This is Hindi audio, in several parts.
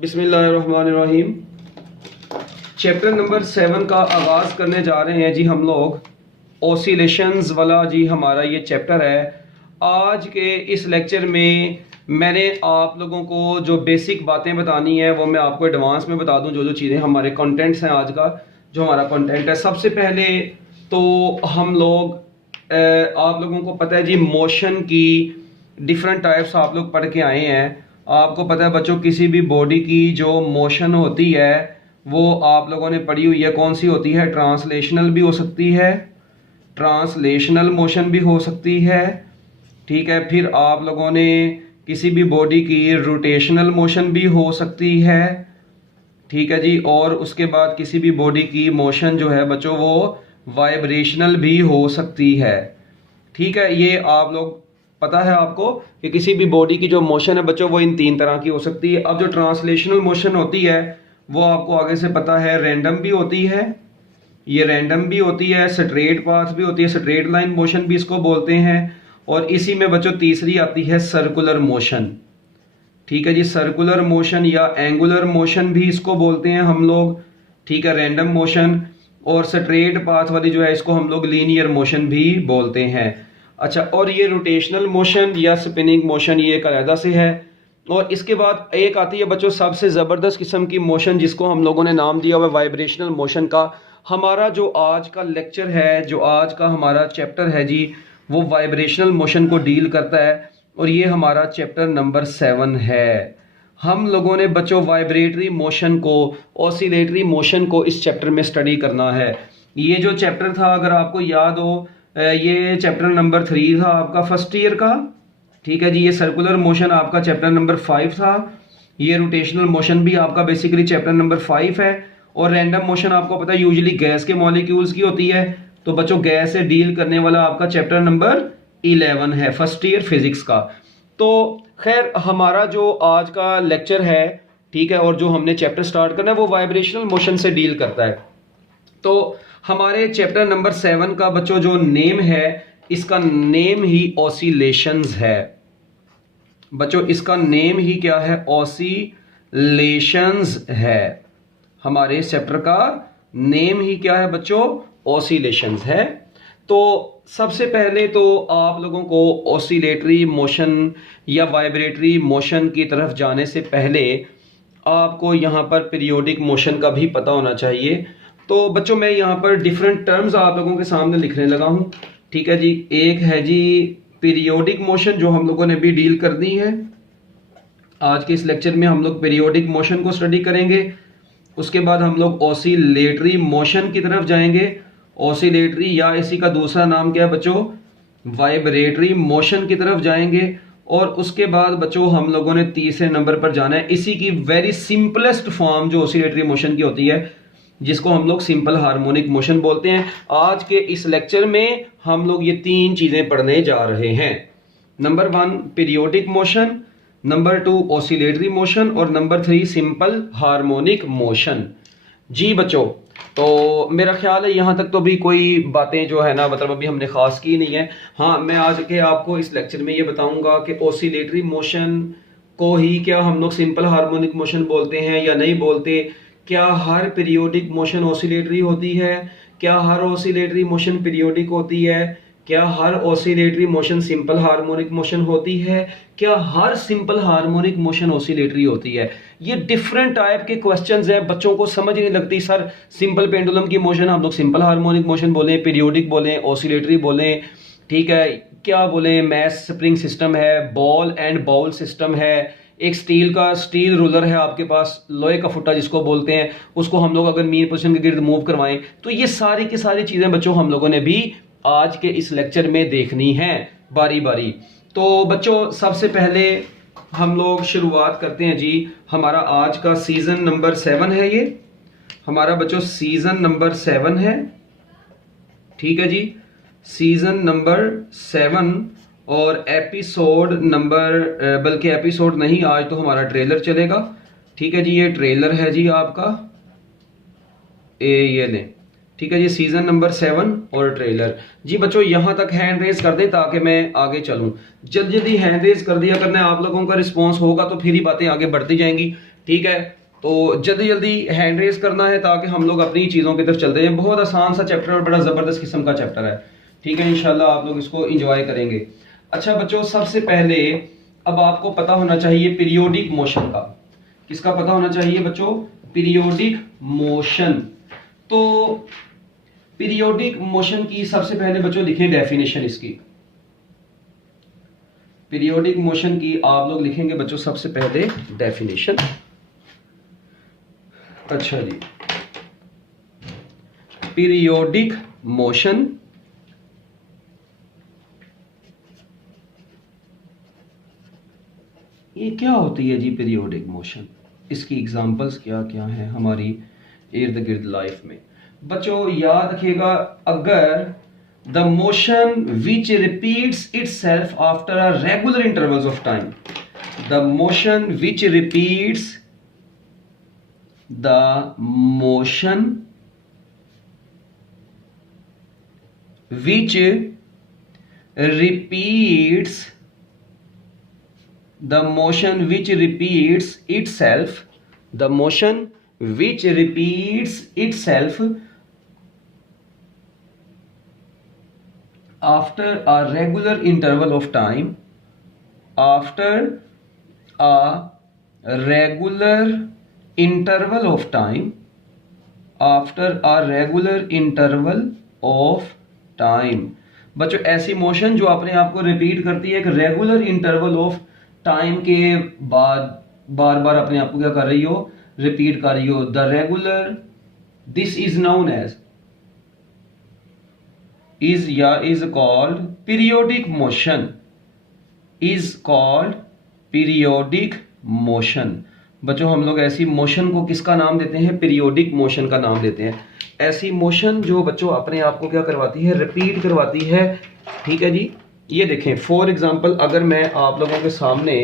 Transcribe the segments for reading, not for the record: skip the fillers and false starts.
बिस्मिल्लाहिर्रहमानिर्रहीम। चैप्टर नंबर 7 का आगाज़ करने जा रहे हैं जी हम लोग। ऑसिलेशंस वाला जी हमारा ये चैप्टर है। आज के इस लेक्चर में मैंने आप लोगों को जो बेसिक बातें बतानी है वो मैं आपको एडवांस में बता दूं। जो चीज़ें हमारे कंटेंट्स हैं, आज का जो हमारा कंटेंट है, सबसे पहले तो हम लोग आप लोगों को पता है जी, मोशन की डिफरेंट टाइप्स आप लोग पढ़ के आए हैं। आपको पता है बच्चों, किसी भी बॉडी की जो मोशन होती है वो आप लोगों ने पढ़ी हुई है। कौन सी होती है? ट्रांसलेशनल भी हो सकती है, ट्रांसलेशनल मोशन भी हो सकती है, ठीक है। फिर आप लोगों ने किसी भी बॉडी की रोटेशनल मोशन भी हो सकती है, ठीक है जी। और उसके बाद किसी भी बॉडी की मोशन जो है बच्चों वो वाइब्रेशनल भी हो सकती है, ठीक है। ये आप लोग पता है आपको कि किसी भी बॉडी की जो मोशन है बच्चों वो इन 3 तरह की हो सकती है। अब जो ट्रांसलेशनल मोशन होती है वो आपको आगे से पता है, रैंडम भी होती है, ये रैंडम भी होती है, स्ट्रेट पाथ भी होती है, स्ट्रेट लाइन मोशन भी इसको बोलते हैं। और इसी में बच्चों तीसरी आती है सर्कुलर मोशन, ठीक है जी। सर्कुलर मोशन या एंगुलर मोशन भी इसको बोलते हैं हम लोग, ठीक है। रैंडम मोशन और स्ट्रेट पाथ वाली जो है इसको हम लोग लीनियर मोशन भी बोलते हैं। अच्छा, और ये रोटेशनल मोशन या स्पिनिंग मोशन ये एक अलग से है। और इसके बाद एक आती है बच्चों सबसे ज़बरदस्त किस्म की मोशन जिसको हम लोगों ने नाम दिया हुआ है वाइब्रेशनल मोशन का। हमारा जो आज का लेक्चर है, जो आज का हमारा चैप्टर है जी, वो वाइब्रेशनल मोशन को डील करता है। और ये हमारा चैप्टर नंबर 7 है। हम लोगों ने बच्चों वाइब्रेटरी मोशन को, ऑसिलेटरी मोशन को इस चैप्टर में स्टडी करना है। ये जो चैप्टर था, अगर आपको याद हो, ये चैप्टर नंबर 3 था आपका फर्स्ट ईयर का, ठीक है जी। ये सर्कुलर मोशन आपका चैप्टर नंबर 5 था। ये रोटेशनल मोशन भी आपका बेसिकली चैप्टर नंबर 5 है। और रैंडम मोशन आपको पता है यूजुअली गैस के मॉलिक्यूल्स की होती है, तो बच्चों गैस से डील करने वाला आपका चैप्टर नंबर 11 है फर्स्ट ईयर फिजिक्स का। तो खैर हमारा जो आज का लेक्चर है, ठीक है, और जो हमने चैप्टर स्टार्ट करना है वो वाइब्रेशनल मोशन से डील करता है। तो हमारे चैप्टर नंबर 7 का बच्चों जो नेम है, इसका नेम ही ऑसिलेशंस है बच्चों। इसका नेम ही क्या है? ऑसिलेशंस है। हमारे इस चैप्टर का नेम ही क्या है बच्चों? ऑसिलेशंस है। तो सबसे पहले तो आप लोगों को ऑसिलेटरी मोशन या वाइब्रेटरी मोशन की तरफ जाने से पहले आपको यहाँ पर पीरियोडिक मोशन का भी पता होना चाहिए। तो बच्चों मैं यहाँ पर डिफरेंट टर्म्स आप लोगों के सामने लिखने लगा हूँ, ठीक है जी। एक है जी पीरियोडिक मोशन, जो हम लोगों ने भी डील कर दी है। आज के इस लेक्चर में हम लोग पीरियोडिक मोशन को स्टडी करेंगे। उसके बाद हम लोग ऑसिलेटरी मोशन की तरफ जाएंगे। ऑसिलेटरी या इसी का दूसरा नाम क्या है बच्चों? वाइब्रेटरी मोशन की तरफ जाएंगे। और उसके बाद बच्चों हम लोगों ने तीसरे नंबर पर जाना है, इसी की वेरी सिंपलेस्ट फॉर्म जो ऑसिलेटरी मोशन की होती है, जिसको हम लोग सिंपल हार्मोनिक मोशन बोलते हैं। आज के इस लेक्चर में हम लोग ये 3 चीजें पढ़ने जा रहे हैं। Number 1 periodic motion, number 2 oscillatory motion, और नंबर 3 सिंपल हार्मोनिक मोशन। जी बच्चों, तो मेरा ख्याल है यहाँ तक तो भी कोई बातें जो है ना, मतलब अभी हमने खास की नहीं है। हाँ, मैं आज के आपको इस लेक्चर में ये बताऊंगा कि ऑसिलेटरी मोशन को ही क्या हम लोग सिंपल हार्मोनिक मोशन बोलते हैं या नहीं बोलते। क्या हर पीरियोडिक मोशन ऑसिलेटरी होती है? क्या हर ऑसिलेटरी मोशन पीरियोडिक होती है? क्या हर oscillatory motion simple harmonic motion होती है? क्या हर सिंपल हार्मोनिक मोशन ऑसिलेटरी होती है? ये डिफरेंट टाइप के क्वेश्चंस हैं। बच्चों को समझ नहीं लगती, सर सिंपल पेंडुलम की मोशन हम लोग सिंपल हार्मोनिक मोशन बोलें, पीरियोडिक बोलें, ऑसिलेटरी बोलें, ठीक है, क्या बोलें, मैस स्प्रिंग सिस्टम है, बॉल एंड बाउल सिस्टम है, एक स्टील रूलर है आपके पास, लोहे का फुट्टा जिसको बोलते हैं, उसको हम लोग अगर मीन पोजीशन के गिर्द मूव करवाएं, तो ये सारी की सारी चीजें बच्चों हम लोगों ने भी आज के इस लेक्चर में देखनी है बारी बारी। तो बच्चों सबसे पहले हम लोग शुरुआत करते हैं जी। हमारा आज का सीजन नंबर 7 है, ये हमारा बच्चों सीजन नंबर 7 है, ठीक है जी। सीजन नंबर 7 और एपिसोड नंबर, बल्कि एपिसोड नहीं, आज तो हमारा ट्रेलर चलेगा, ठीक है जी। ये ट्रेलर है जी आपका, ये लें, ठीक है जी। सीजन नंबर 7 और ट्रेलर। जी बच्चों यहां तक हैंड रेज कर दें ताकि मैं आगे चलूं। जल्दी जल्दी हैंड रेज कर दिया करना है, आप लोगों का रिस्पांस होगा तो फिर ही बातें आगे बढ़ती जाएंगी। ठीक है, तो जल्दी जल्दी हैंड रेस करना है ताकि हम लोग अपनी चीज़ों की तरफ चलते हैं। बहुत आसान सा चैप्टर और बड़ा ज़बरदस्त किस्म का चैप्टर है। ठीक है, इंशाल्लाह आप लोग इसको इंजॉय करेंगे। अच्छा बच्चों, सबसे पहले अब आपको पता होना चाहिए पीरियोडिक मोशन का। किसका पता होना चाहिए बच्चों? Periodic motion. तो पीरियोडिक मोशन की सबसे पहले बच्चों लिखें डेफिनेशन इसकी। पीरियोडिक मोशन की आप लोग लिखेंगे बच्चों सबसे पहले डेफिनेशन। अच्छा जी, पीरियोडिक मोशन ये क्या होती है जी? पीरियोडिक मोशन, इसकी एग्जांपल्स क्या क्या हैं हमारी इर्द गिर्द लाइफ में? बच्चों याद रखिएगा, अगर the motion which repeats itself after a regular intervals of time, the motion which repeats, the motion which repeats, the motion which repeats itself, the motion which repeats itself after a regular interval of time, after a regular interval of time, after a regular interval of time. बच्चों ऐसी मोशन जो अपने आप को रिपीट करती है एक रेगुलर इंटरवल ऑफ टाइम के बाद, बार बार अपने आप को क्या कर रही हो? रिपीट कर रही हो। The regular, this is known as, is या is called periodic motion, is called periodic motion. बच्चों हम लोग ऐसी मोशन को किसका नाम देते हैं? पीरियोडिक मोशन का नाम देते हैं। ऐसी मोशन जो बच्चों अपने आप को क्या करवाती है? रिपीट करवाती है। ठीक है जी, ये देखें फॉर एग्जांपल, अगर मैं आप लोगों के सामने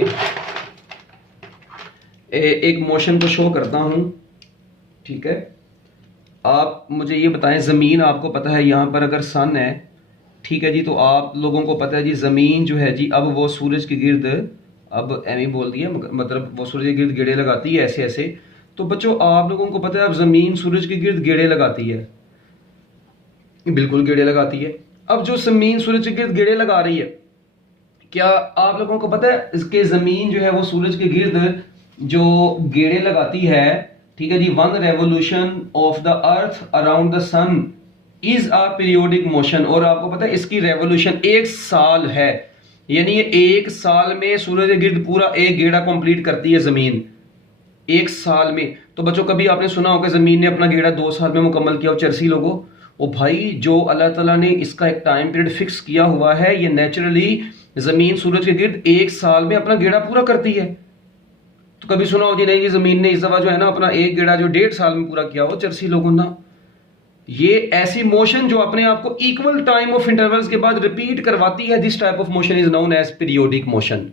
एक मोशन को शो करता हूं, ठीक है, आप मुझे ये बताएं, ज़मीन आपको पता है यहाँ पर अगर सन है, ठीक है जी, तो आप लोगों को पता है जी ज़मीन जो है जी अब वो सूरज के गिर्द, अब एम बोल दिया, मतलब वो सूरज के गिर्द गेड़े लगाती है ऐसे ऐसे। तो बच्चों आप लोगों को पता है अब ज़मीन सूरज के गिर्द गेड़े लगाती है, बिल्कुल गेड़े लगाती है। अब जो ज़मीन सूरज के गिर्द गेड़े लगा रही है, क्या आप लोगों को पता है इसके ज़मीन जो है वो सूरज के गिर्द जो गेड़े लगाती है, ठीक है जी, one revolution of the earth around the sun is a periodic motion. और आपको पता है इसकी रेवोल्यूशन 1 साल है, यानी ये 1 साल में सूरज के गिर्द पूरा एक गेड़ा कंप्लीट करती है ज़मीन, 1 साल में। तो बच्चों कभी आपने सुना होगा ज़मीन ने अपना गेड़ा 2 साल में मुकम्मल किया? चरसी लोगों, ओ भाई, जो अल्लाह ताला ने इसका एक टाइम पीरियड फिक्स किया हुआ है, ये नेचुरली ज़मीन सूरज के गिर्द 1 साल में अपना गेड़ा पूरा करती है। तो कभी सुना हो जी नहीं कि ज़मीन ने इस दफ़ा जो है ना अपना एक गेड़ा जो 1.5 साल में पूरा किया हो? चरसी लोगों ना, ये ऐसी मोशन जो अपने आप को इक्वल टाइम ऑफ इंटरवल्स के बाद रिपीट करवाती है, this type of motion is known as periodic motion.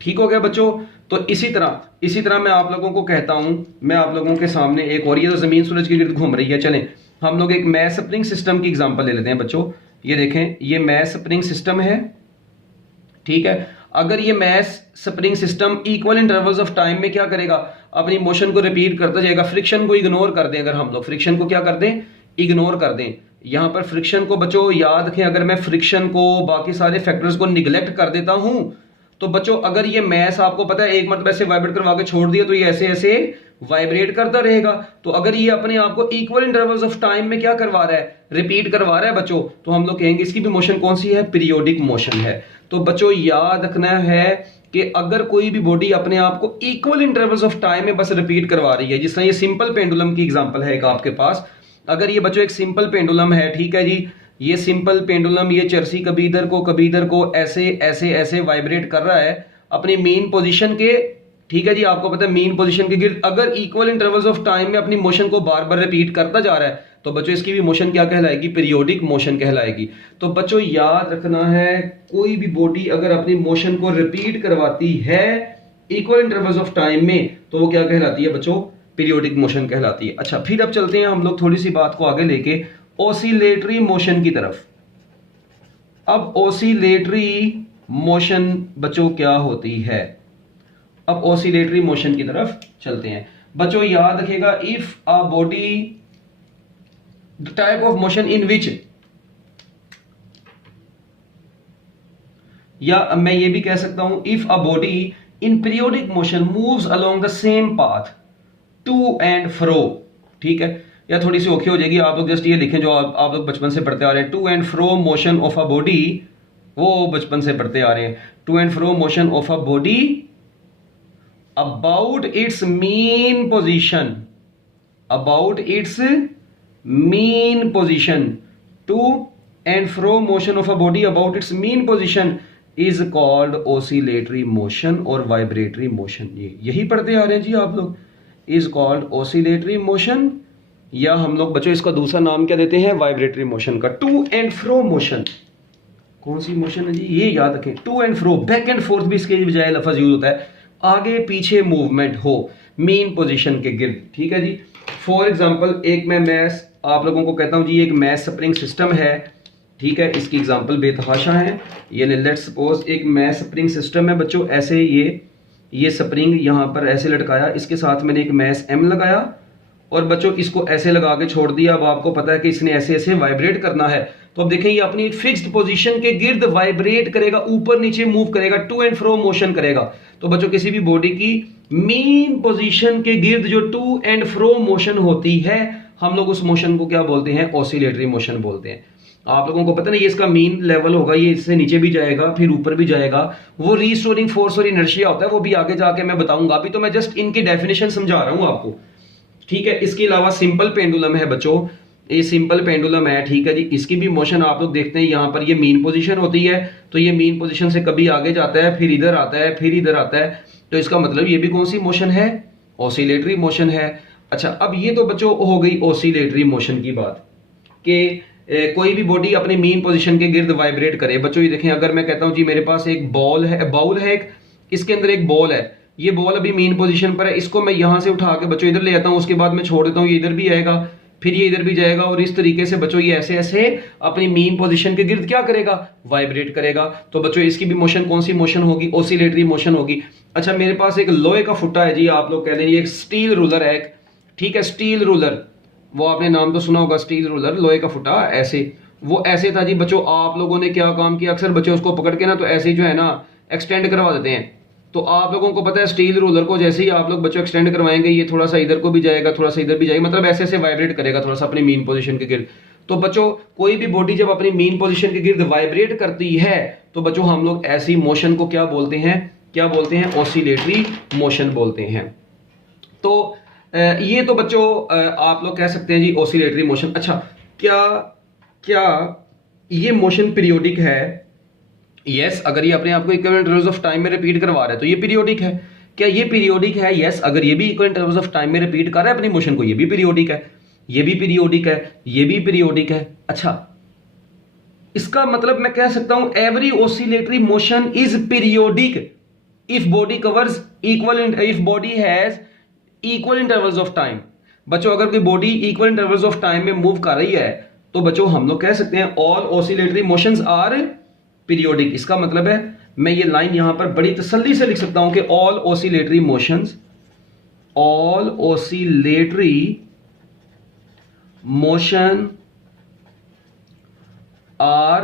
ठीक हो गया बच्चों? तो इसी तरह मैं आप लोगों को कहता हूं, मैं आप लोगों के सामने एक और, ये तो जमीन सूरज के गिर्द घूम रही है, चलें हम लोग एक मैस स्प्रिंग सिस्टम की एग्जांपल ले लेते हैं बच्चों। ये देखें, ये मैस स्प्रिंग सिस्टम है, ठीक है। अगर ये mass spring system equal intervals of time में क्या करेगा? अपनी मोशन को रिपीट करता जाएगा। फ्रिक्शन को इग्नोर कर दें, अगर हम लोग फ्रिक्शन को क्या कर दें? इग्नोर कर दें। यहां पर फ्रिक्शन को बच्चों याद रखें, अगर मैं फ्रिक्शन को, बाकी सारे फैक्टर्स को निगलेक्ट कर देता हूं, तो बच्चों अगर ये मैस आपको पता है एक मतलब ऐसे वाइब्रेट करवा के छोड़ दिया तो ये ऐसे ऐसे वाइब्रेट करता रहेगा। तो अगर ये अपने आप को इक्वल इंटरवल्स ऑफ टाइम में क्या करवा रहा है? रिपीट करवा रहा है बच्चों, तो हम लोग कहेंगे इसकी भी मोशन कौन सी है? पीरियोडिक मोशन है। तो बच्चों याद रखना है कि अगर कोई भी बॉडी अपने आप को इक्वल इंटरवल्स ऑफ टाइम में बस रिपीट करवा रही है, जिस तरह ये सिंपल पेंडुलम की एग्जांपल है एक आपके पास, अगर ये बच्चों एक सिंपल पेंडुलम है, ठीक है जी, ये सिंपल पेंडुलम ये चरसी कभी इधर को ऐसे ऐसे ऐसे वाइब्रेट कर रहा है अपनी मेन पोजीशन के, ठीक है जी, आपको पता है मेन पोजीशन के गिर्द अगर इक्वल इंटरवल्स ऑफ टाइम में अपनी मोशन को बार बार रिपीट करता जा रहा है, तो बच्चों इसकी भी मोशन क्या कहलाएगी? पीरियोडिक मोशन कहलाएगी। तो बच्चों याद रखना है, कोई भी बॉडी अगर अपनी मोशन को रिपीट करवाती है इक्वल इंटरवल्स ऑफ टाइम में, तो वो क्या कहलाती है बच्चों? पीरियोडिक मोशन कहलाती है। अच्छा, फिर अब चलते हैं हम लोग थोड़ी सी बात को आगे लेके ऑसिलेटरी मोशन की तरफ। अब ऑसिलेटरी मोशन बच्चों क्या होती है? अब ऑसिलेटरी मोशन की तरफ चलते हैं बच्चों। याद रखिएगा, if a body, the type of motion in which, या मैं ये भी कह सकता हूं, if a body in periodic motion moves along the same path to and fro, ठीक है, या थोड़ी सी औखी हो जाएगी, आप लोग जस्ट ये लिखें जो आप लोग बचपन से पढ़ते आ रहे हैं, to and fro motion of a body, वो बचपन से पढ़ते आ रहे हैं, to and fro motion of a body about its mean position, about its mean position, to and fro motion of a body about its mean position is called oscillatory motion और वाइब्रेटरी मोशन। यही पढ़ते आ रहे हैं जी आप लोग, इज कॉल्ड ऑसिलेटरी मोशन, या हम लोग बच्चों इसका दूसरा नाम क्या देते हैं, वाइब्रेटरी मोशन का। टू एंड फ्रो मोशन कौन सी मोशन है जी, ये याद रखें, to and fro, back and forth भी इसके बजाय लफ्ज यूज होता है, आगे पीछे मूवमेंट हो मेन पोजीशन के गिर्द, ठीक है जी। फॉर एग्जांपल एक मैं मैस आप लोगों को कहता हूं जी, एक मैस स्प्रिंग सिस्टम है, ठीक है, इसकी एग्जांपल बेतहाशा है। ये लेट्स सपोज एक मैस स्प्रिंग सिस्टम है बच्चों, ऐसे ये स्प्रिंग यहां पर ऐसे लटकाया, इसके साथ मैंने एक मैस एम लगाया और बच्चों इसको ऐसे लगा के छोड़ दिया। अब आपको पता है कि इसने ऐसे ऐसे वाइब्रेट करना है, तो अब देखें ये अपनी एक फिक्स्ड पोजीशन के गिर्द वाइब्रेट करेगा, ऊपर नीचे मूव करेगा, टू एंड फ्रो मोशन करेगा। तो बच्चों किसी भी बॉडी की मीन पोजीशन के गिर्द जो टू एंड फ्रो मोशन होती है, हम लोग उस मोशन को क्या बोलते हैं, ऑसिलेटरी मोशन बोलते हैं। आप लोगों को पता नहीं, ये इसका मीन लेवल होगा, ये इससे नीचे भी जाएगा फिर ऊपर भी जाएगा, वो रीस्टोरिंग फोर्स और इनर्शिया होता है, वो भी आगे जाके मैं बताऊंगा, अभी तो मैं जस्ट इनकी डेफिनेशन समझा रहा हूं आपको, ठीक है। इसके अलावा सिंपल पेंडुलम है बच्चों, ये सिंपल पेंडुलम है, ठीक है जी, इसकी भी मोशन आप लोग देखते हैं, यहाँ पर ये मीन पोजीशन होती है, तो ये मीन पोजीशन से कभी आगे जाता है, फिर इधर आता है, फिर इधर आता है, तो इसका मतलब ये भी कौन सी मोशन है, ऑसिलेटरी मोशन है। अच्छा, अब ये तो बच्चों हो गई ऑसिलेटरी मोशन की बात, कि कोई भी बॉडी अपनी मीन पोजीशन के गिर्द वाइब्रेट करे। बच्चों ये देखें, अगर मैं कहता हूं जी मेरे पास एक बाउल है एक, इसके अंदर एक बॉल है, ये बॉल अभी मीन पोजीशन पर है, इसको मैं यहां से उठा के बच्चों इधर ले आता हूं, उसके बाद मैं छोड़ देता हूं, ये इधर भी आएगा, फिर ये इधर भी जाएगा, और इस तरीके से बच्चों ये ऐसे ऐसे अपनी मीन पोजीशन के गिर्द क्या करेगा, वाइब्रेट करेगा। तो बच्चों इसकी भी मोशन कौन सी मोशन होगी, ऑसिलेटरी मोशन होगी। अच्छा, मेरे पास एक लोहे का फुट्टा है जी, आप लोग कह दें ये एक स्टील रूलर है, ठीक है, स्टील रूलर, वो आपने नाम तो सुना होगा, स्टील रूलर, लोहे का फुट्टा, ऐसे वो ऐसे था जी बच्चों। आप लोगों ने क्या काम किया, अक्सर बच्चों उसको पकड़ के ना तो ऐसे जो है ना एक्सटेंड करवा देते हैं। तो आप लोगों को पता है स्टील रूलर को जैसे ही आप लोग बच्चों एक्सटेंड करवाएंगे, ये थोड़ा सा इधर को भी जाएगा, थोड़ा सा इधर भी जाएगा, मतलब ऐसे ऐसे वाइब्रेट करेगा थोड़ा सा अपनी मीन पोजीशन के गिर्द। तो बच्चों कोई भी बॉडी जब अपनी मीन पोजीशन के गिर्द वाइब्रेट करती है, तो बच्चों हम लोग ऐसी मोशन को क्या बोलते हैं, क्या बोलते हैं, ऑसिलेटरी मोशन बोलते हैं। तो ये तो बच्चों आप लोग कह सकते हैं जी ऑसिलेटरी मोशन। अच्छा, क्या ये मोशन पीरियोडिक है? यस, अगर ये अपने आप को इक्वल इंटरवल्स ऑफ टाइम में रिपीट करवा रहा है तो ये पीरियोडिक है। क्या ये पीरियोडिक है? यस, अगर ये भी इक्वल इंटरवल्स ऑफ टाइम में रिपीट कर रहा है अपनी मोशन को, ये भी पीरियोडिक है, ये भी पीरियोडिक है, ये भी पीरियोडिक है। अच्छा, इसका मतलब मैं कह सकता हूं every oscillatory motion is periodic if body covers if body has equal intervals of time. बच्चों अगर कोई body equal intervals of time में मूव कर रही है तो बच्चों हम लोग कह सकते हैं all oscillatory motions are periodic. इसका मतलब है मैं ये लाइन यहां पर बड़ी तसल्ली से लिख सकता हूं कि all oscillatory motion are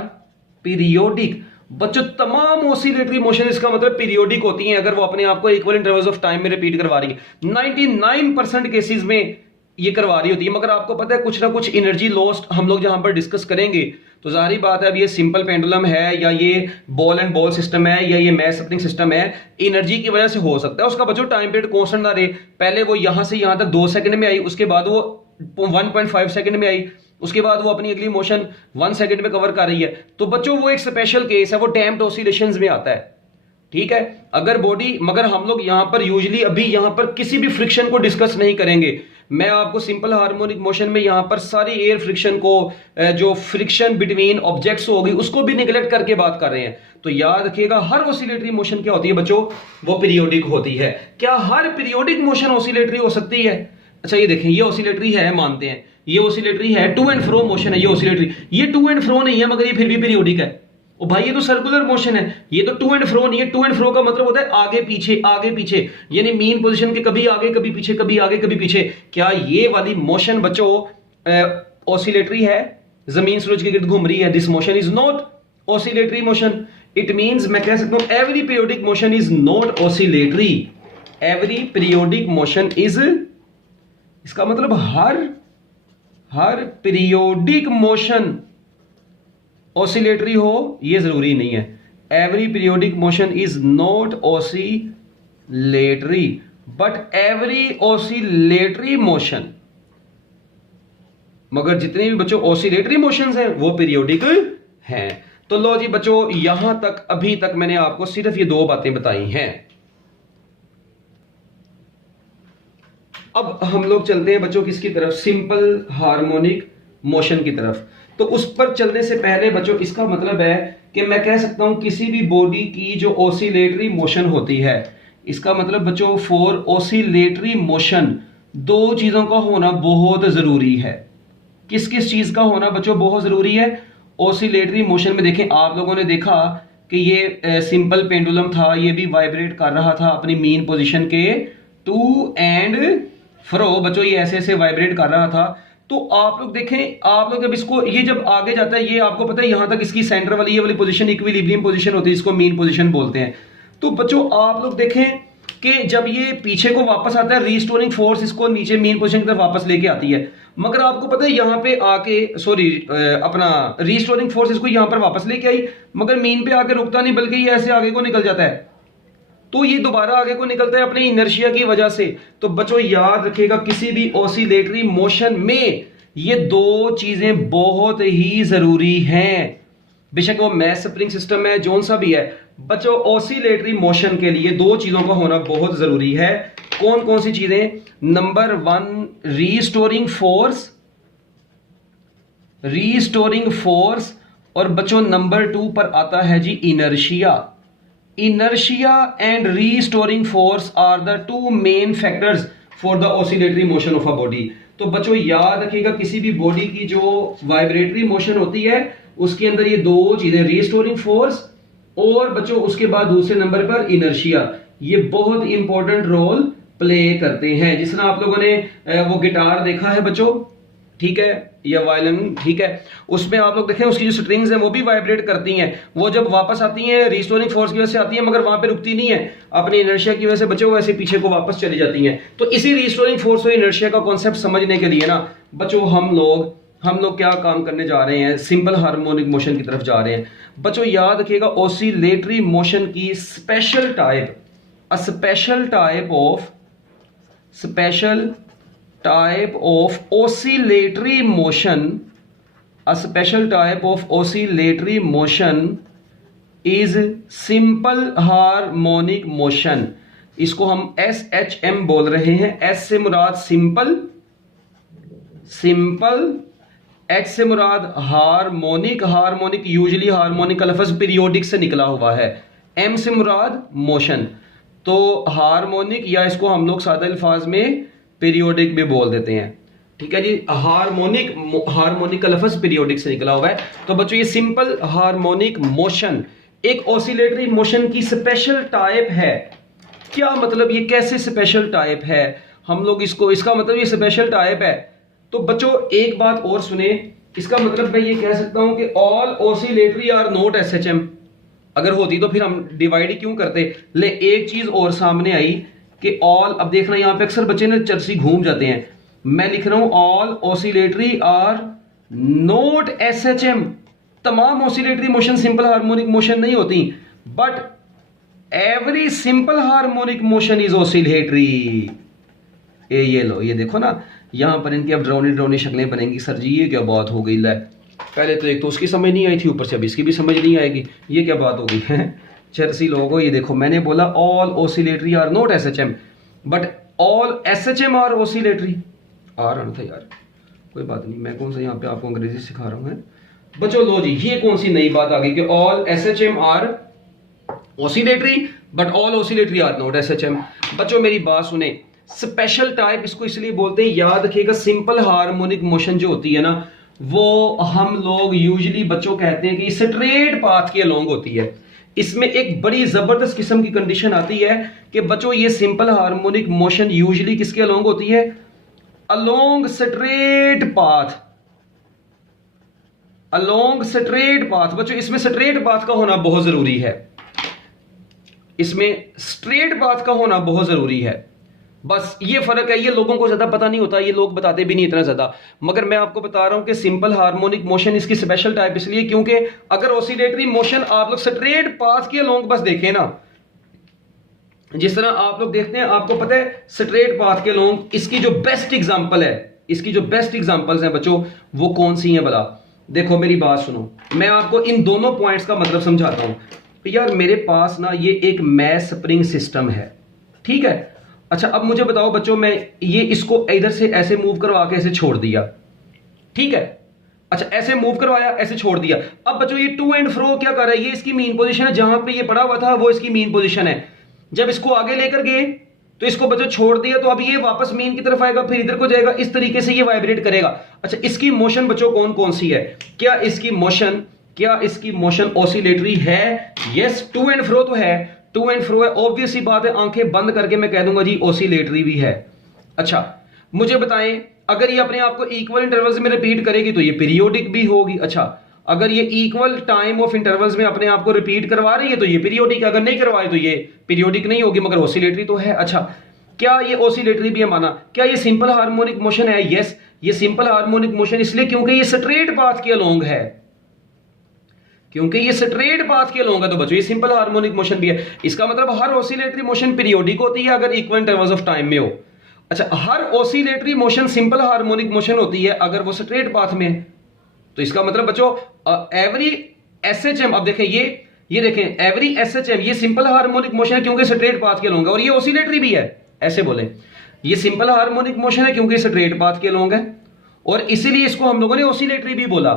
periodic. बच्चों तमाम ऑसिलेटरी मोशन इसका मतलब पीरियोडिक होती हैं अगर वो अपने आप को इक्वल इंटरवल्स ऑफ टाइम में रिपीट करवा रही है। 99% केसेस में ये करवा रही होती है, मगर आपको पता है कुछ ना कुछ एनर्जी लॉस्ट हम लोग जहां पर डिस्कस करेंगे तो जाहिर बात है अब ये सिंपल पेंडुलम है या ये बॉल एंड बॉल सिस्टम है या ये मैस स्प्रिंग सिस्टम है, एनर्जी की वजह से हो सकता है उसका बच्चों टाइम पीरियड कांस्टेंट ना रहे। पहले वो यहां से यहां तक 2 सेकंड में आई, उसके बाद वो 1.5 सेकंड में आई, उसके बाद वो अपनी अगली मोशन 1 सेकंड में कवर कर रही है। तो बच्चों वो एक स्पेशल केस है, वो डैम्प्ड ऑसिलेशंस में आता है, ठीक है। अगर बॉडी, मगर हम लोग यहां पर यूजुअली अभी यहां पर किसी भी फ्रिक्शन को डिस्कस नहीं करेंगे। मैं आपको सिंपल हार्मोनिक मोशन में यहां पर सारी एयर फ्रिक्शन को, जो फ्रिक्शन बिटवीन ऑब्जेक्ट्स होगी उसको भी निगलेक्ट करके बात कर रहे हैं। तो याद रखिएगा हर ऑसिलेटरी मोशन क्या होती है बच्चों, वो पीरियोडिक होती है। क्या हर पीरियोडिक मोशन ऑसिलेटरी हो सकती है? अच्छा ये देखें, ये ऑसिलेटरी है, मानते हैं ये ऑसिलेटरी है, टू एंड फ्रो मोशन है, ये ऑसिलेटरी, ये टू एंड फ्रो नहीं है मगर ये फिर भी पीरियोडिक है। ओ भाई ये तो सर्कुलर मोशन है, ये तो टू एंड फ्रो नहीं है। टू एंड फ्रो का मतलब होता है आगे पीछे आगे पीछे, यानी मीन पोजीशन के कभी आगे कभी पीछे कभी आगे कभी पीछे। क्या ये वाली मोशन बच्चों ऑसिलेटरी है? जमीन सूरज के गिर्द घूम रही है, this motion is not oscillatory motion. It means मैं कह सकता हूं every periodic motion is not oscillatory. Every periodic motion is, इसका मतलब हर पीरियोडिक मोशन ऑसिलेटरी हो ये जरूरी नहीं है। Every periodic motion is not oscillatory but every oscillatory motion, मगर जितने भी बच्चों ऑसिलेटरी मोशंस हैं वो पीरियोडिक हैं। तो लो जी बच्चों, यहां तक अभी तक मैंने आपको सिर्फ ये दो बातें बताई हैं। अब हम लोग चलते हैं बच्चों किसकी तरफ? सिंपल हार्मोनिक मोशन की तरफ। तो उस पर चलने से पहले बच्चों इसका मतलब है कि मैं कह सकता हूं किसी भी बॉडी की जो ऑसिलेटरी मोशन होती है, इसका मतलब बच्चों फॉर ऑसिलेटरी मोशन दो चीजों का होना बहुत जरूरी है। किस किस चीज का होना बच्चों बहुत जरूरी है? ऑसिलेटरी मोशन में देखें, आप लोगों ने देखा कि ये सिंपल पेंडुलम था, ये भी वाइब्रेट कर रहा था अपनी मीन पोजीशन के टू एंड फ्रो। बच्चों ये ऐसे ऐसे वाइब्रेट कर रहा था। तो आप लोग देखें, आप लोग जब इसको, ये जब आगे जाता है, ये आपको पता है यहां तक इसकी सेंटर वाली ये वाली पोजीशन इक्विलिब्रियम पोजीशन होती है, इसको मीन पोजीशन बोलते हैं। तो बच्चों आप लोग देखें कि जब ये पीछे को वापस आता है, रीस्टोरिंग फोर्स इसको नीचे मीन पोजीशन की तरफ वापस लेके आती है। मगर आपको पता है यहां पे आके अपना रीस्टोरिंग फोर्स इसको यहां पर वापस लेके आई, मगर मीन पे आके रुकता नहीं, बल्कि ये ऐसे आगे को निकल जाता है। तो ये दोबारा आगे को निकलता है अपनी इनर्शिया की वजह से। तो बच्चों याद रखिएगा किसी भी ऑसिलेटरी मोशन में ये दो चीजें बहुत ही जरूरी हैं, बेशक वो मैस स्प्रिंग सिस्टम है जोन सा भी है। बच्चों ऑसिलेटरी मोशन के लिए दो चीजों का होना बहुत जरूरी है। कौन कौन सी चीजें? नंबर 1 रीस्टोरिंग फोर्स, और बच्चों नंबर 2 पर आता है जी inertia. Inertia and restoring force are the two main factors for the oscillatory motion of a body। तो बच्चों याद रखिएगा किसी भी बॉडी की जो वाइब्रेटरी मोशन होती है उसके अंदर ये दो चीजें, रिस्टोरिंग फोर्स और बच्चों उसके बाद दूसरे नंबर पर इनर्शिया, ये बहुत इंपॉर्टेंट रोल प्ले करते हैं। जिस तरह आप लोगों ने वो गिटार देखा है बच्चों, ठीक है, या वायलिन, ठीक है, उसमें आप लोग देखें उसकी जो स्ट्रिंग्स हैं वो भी वाइब्रेट करती हैं। वो जब वापस आती हैं रिस्टोरिंग फोर्स की वजह से आती हैं, मगर वहां पे रुकती नहीं है, अपनी इनर्शिया की वजह से बच्चों वैसे पीछे को वापस चली जाती हैं। तो इसी रिस्टोरिंग फोर्स और इनर्शिया का कॉन्सेप्ट समझने के लिए ना बच्चों हम लोग क्या काम करने जा रहे हैं? सिंपल हार्मोनिक मोशन की तरफ जा रहे हैं। बच्चों याद रखिएगा ऑसिलेटरी मोशन की special type of oscillatory motion, a special type of oscillatory motion is simple harmonic motion। इसको हम SHM बोल रहे हैं। S से मुराद सिंपल, H से मुराद हार्मोनिक यूजुअली हार्मोनिक का लफ्ज पीरियोडिक से निकला हुआ है, M से मुराद मोशन। तो हार्मोनिक, या इसको हम लोग सादा अल्फाज में पीरियोडिक भी बोल देते हैं, ठीक है जी। हार्मोनिक का लफ्ज पीरियोडिक से निकला हुआ है। तो बच्चों ये सिंपल हार्मोनिक मोशन एक ऑसिलेटरी मोशन की स्पेशल टाइप है। क्या मतलब ये कैसे स्पेशल टाइप है? हम लोग इसका मतलब ये स्पेशल टाइप है। तो बच्चों एक बात और सुने, इसका मतलब मैं ये कह सकता हूं कि all oscillatory are not SHM। अगर होती तो फिर हम डिवाइड क्यों करते? ले एक चीज और सामने आई कि ऑल, अब देखना यहां पे अक्सर बच्चे ने चर्सी घूम जाते हैं। मैं लिख रहा हूं all oscillatory are not SHM। तमाम oscillatory motion simple harmonic motion नहीं होती, but every simple harmonic motion is oscillatory. ये लो, ये देखो ना, यहां पर इनकी अब ड्रोनी शक्लें बनेंगी। सर जी ये क्या बात हो गई? ले पहले तो एक तो उसकी समझ नहीं आई थी, ऊपर से अब इसकी भी समझ नहीं आएगी। ये क्या बात हो गई है? चर्सी लोगों, ये देखो मैंने बोला all oscillatory are not SHM but all SHM are oscillatory. आ रहा था यार, कोई बात नहीं, मैं कौन सा यहाँ पे आपको अंग्रेजी सिखा रहा हूँ। बच्चों लो जी, ये कौन सी नई बात आ गई कि all SHM are oscillatory but all oscillatory are not SHM। बच्चों मेरी बात सुने, स्पेशल टाइप इसको इसलिए बोलते हैं, याद रखिएगा सिंपल हार्मोनिक मोशन जो होती है ना वो हम लोग यूजुअली बच्चों कहते हैं कि स्ट्रेट पाथ के अलोंग होती है। इसमें एक बड़ी जबरदस्त किस्म की कंडीशन आती है कि बच्चों ये सिंपल हार्मोनिक मोशन यूजुअली किसके अलोंग होती है? Along straight path. Along straight path बच्चों, इसमें स्ट्रेट पाथ का होना बहुत जरूरी है। इसमें स्ट्रेट पाथ का होना बहुत जरूरी है। बस ये फर्क है, ये लोगों को ज्यादा पता नहीं होता, ये लोग बताते भी नहीं इतना ज्यादा। मगर मैं आपको बता रहा हूं कि सिंपल हार्मोनिक मोशन इसकी स्पेशल टाइप इसलिए क्योंकि अगर ऑसिलेटरी मोशन आप लोग स्ट्रेट पाथ के अलोंग बस देखें ना, जिस तरह आप लोग देखते हैं, आपको पता है स्ट्रेट पाथ के अलोंग इसकी जो बेस्ट एग्जांपल है, इसकी जो बेस्ट एग्जांपल्स हैं बच्चों, वो कौन सी हैं भला? देखो मेरी बात सुनो, मैं आपको इन दोनों पॉइंट्स का मतलब समझाता हूं। यार मेरे पास ना ये एक मैस स्प्रिंग सिस्टम है, ठीक है। अच्छा अब मुझे बताओ बच्चों, मैं ये इसको इधर से ऐसे मूव करवा के ऐसे छोड़ दिया, ठीक है। अच्छा ऐसे मूव करवाया, ऐसे छोड़ दिया। अब बच्चों ये टू एंड फ्रो क्या कर रहा है? ये इसकी मीन पोजीशन है, जहां पे ये पड़ा हुआ था वो इसकी मीन पोजीशन है। जब इसको आगे लेकर गए तो इसको बच्चों छोड़ दिया, तो अब ये वापस मीन की तरफ आएगा, फिर इधर को जाएगा, इस तरीके से ये वाइब्रेट करेगा। अच्छा इसकी मोशन बच्चों कौन कौन सी है? क्या इसकी मोशन ऑसिलेटरी है? यस, टू एंड फ्रो तो है, टू एंड फ्रो है, ऑब्वियस सी बात है। आंखें बंद करके मैं कह दूंगा जी ऑसिलेटरी भी है। अच्छा मुझे बताएं, अगर ये अपने आप को इक्वल इंटरवल्स में रिपीट करेगी तो ये पीरियोडिक भी होगी। अच्छा अगर ये इक्वल टाइम ऑफ इंटरवल्स में अपने आप को रिपीट करवा रही है तो ये पीरियोडिक, अगर नहीं करवाए तो ये पीरियोडिक नहीं होगी, मगर ऑसिलेटरी तो है। अच्छा क्या ये ऑसिलेटरी भी है माना? क्या ये सिंपल हार्मोनिक मोशन है? यस, ये सिंपल हार्मोनिक मोशन इसलिए क्योंकि ये स्ट्रेट पाथ के अलोंग है, क्योंकि ये स्ट्रेट पाथ के अलोंग है, तो बच्चों ये सिंपल हार्मोनिक मोशन भी है। इसका मतलब हर ऑसिलेटरी मोशन पीरियोडिक होती है अगर इक्वल इंटरवल्स ऑफ टाइम में हो। अच्छा हर oscillatory motion simple harmonic motion होती है अगर वो स्ट्रेट पाथ में है। तो इसका मतलब बच्चों एवरी एसएचएम, अब देखें ये देखें एवरी एसएचएम ये सिंपल हार्मोनिक मोशन है क्योंकि स्ट्रेट पाथ के अलोंग है, और ये ऑसिलेटरी भी है। ऐसे बोले ये सिंपल हार्मोनिक मोशन है क्योंकि स्ट्रेट पाथ के अलोंग है, और इसीलिए इसको हम लोगों ने ऑसिलेटरी भी बोला।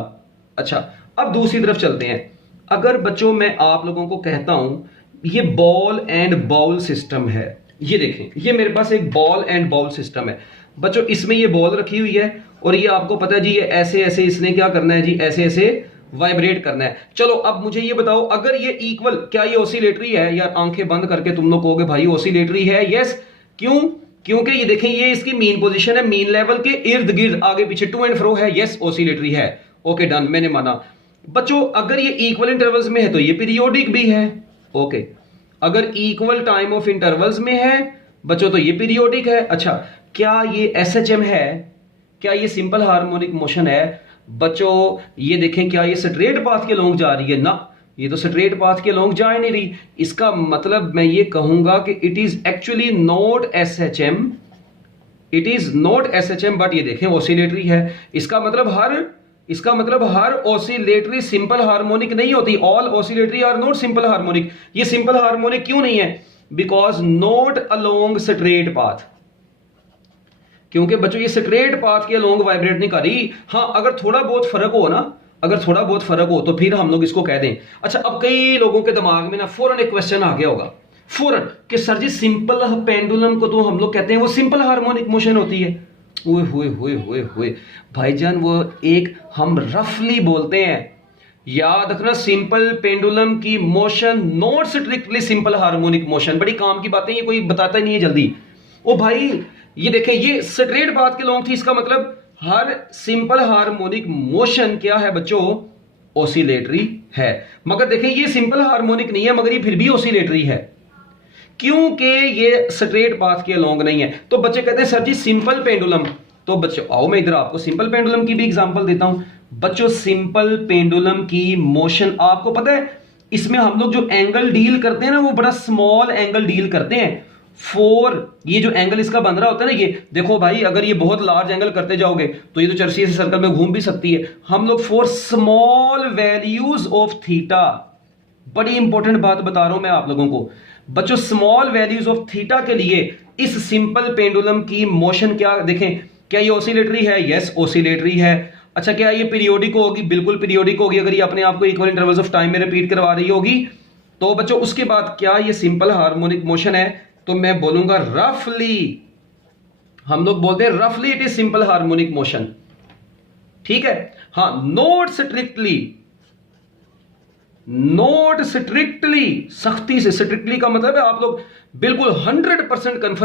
अच्छा अब दूसरी तरफ चलते हैं। अगर बच्चों मैं आप लोगों को कहता हूं ये बॉल एंड बाउल सिस्टम है, ये देखें ये मेरे पास एक बॉल एंड बाउल सिस्टम है बच्चों, इसमें ये बॉल रखी हुई है और ये आपको पता है जी ये ऐसे ऐसे इसने क्या करना है जी, ऐसे ऐसे वाइब्रेट करना है। चलो अब मुझे ये बताओ, अगर ये इक्वल, क्या ये ऑसिलेटरी है? यार आंखें बंद करके तुम लोग कहोगे भाई ऑसिलेटरी है। यस, क्यों? क्योंकि ये देखें ये इसकी मीन पोजीशन है, मीन लेवल के इर्द गिर्द आगे पीछे टू एंड फ्रो है। यस ऑसिलेटरी है, ओके डन, मैंने माना। बच्चों अगर ये इक्वल इंटरवल्स में है तो ये पीरियोडिक भी है, ओके। अगर इक्वल टाइम ऑफ इंटरवल्स में है बच्चों तो ये पीरियोडिक है। अच्छा क्या ये एसएचएम है? क्या ये सिंपल हार्मोनिक मोशन है? बच्चों ये देखें क्या ये स्ट्रेट पाथ के अलोंग जा रही है? ना, ये तो स्ट्रेट पाथ के अलोंग जा ही नहीं रही। इसका मतलब मैं ये कहूंगा कि it is actually not SHM, it is not SHM, but ये देखें ऑसिलेटरी है। इसका मतलब हर ऑसिलेटरी सिंपल हार्मोनिक नहीं होती। All oscillatory are not simple harmonic. ये सिंपल हार्मोनिक क्यों नहीं है? Because not along straight path, क्योंकि बच्चों ये स्ट्रेट पाथ के अलोंग वाइब्रेट नहीं कर रही। हाँ अगर थोड़ा बहुत फर्क हो ना, अगर थोड़ा बहुत फर्क हो तो फिर हम लोग इसको कह दें। अच्छा अब कई लोगों के दिमाग में ना फौरन एक क्वेश्चन आ गया होगा, फौरन, कि सर जी सिंपल पेंडुलम को तो हम लोग कहते हैं वो सिंपल हार्मोनिक मोशन होती है। ओए होए होए होए होए भाईजान, वो एक हम रफली बोलते हैं, याद रखना सिंपल पेंडुलम की motion not strictly simple harmonic motion. बड़ी काम की बातें ये कोई बताता ही नहीं है जल्दी। ओ भाई ये देखें ये स्ट्रेट पाथ के अलोंग थी, इसका मतलब हर सिंपल हार्मोनिक मोशन क्या है बच्चों? ऑसिलेटरी है। मगर देखें ये सिंपल हार्मोनिक नहीं है, मगर ये फिर भी ऑसिलेटरी है क्योंकि ये स्ट्रेट पाथ के अलोंग नहीं है। तो बच्चे कहते हैं सर जी सिंपल पेंडुलम, तो बच्चों आओ मैं इधर आपको सिंपल पेंडुलम की भी एग्जांपल देता हूं। बच्चों सिंपल पेंडुलम की मोशन आपको पता है, इसमें हम लोग जो एंगल डील करते हैं ना वो बड़ा स्मॉल एंगल डील करते हैं। ये जो एंगल इसका बन रहा होता है ना, ये देखो भाई अगर ये बहुत लार्ज एंगल करते जाओगे तो ये तो चरसी से सर्कल में घूम भी सकती है। हम लोग for small values of theta, बड़ी इंपॉर्टेंट बात बता रहा हूं मैं आप लोगों को बच्चों, स्मॉल वैल्यूज ऑफ थीटा के लिए इस सिंपल पेंडुलम की मोशन क्या, देखें क्या ये ऑसिलेटरी है? यस ऑसिलेटरी है। अच्छा क्या ये पीरियोडिक होगी? बिल्कुल पीरियोडिक होगी, अगर ये अपने आप को इक्वल इंटरवल्स ऑफ टाइम में रिपीट करवा रही होगी। तो बच्चों उसके बाद क्या ये सिंपल हार्मोनिक मोशन है? तो मैं बोलूंगा रफली, हम लोग बोलते हैं रफली it is simple harmonic motion. ठीक है। हाँ, नोट स्ट्रिक्टली, सख्ती से, स्ट्रिक्टली का मतलब है आप लोग बिल्कुल 100% कंफर्म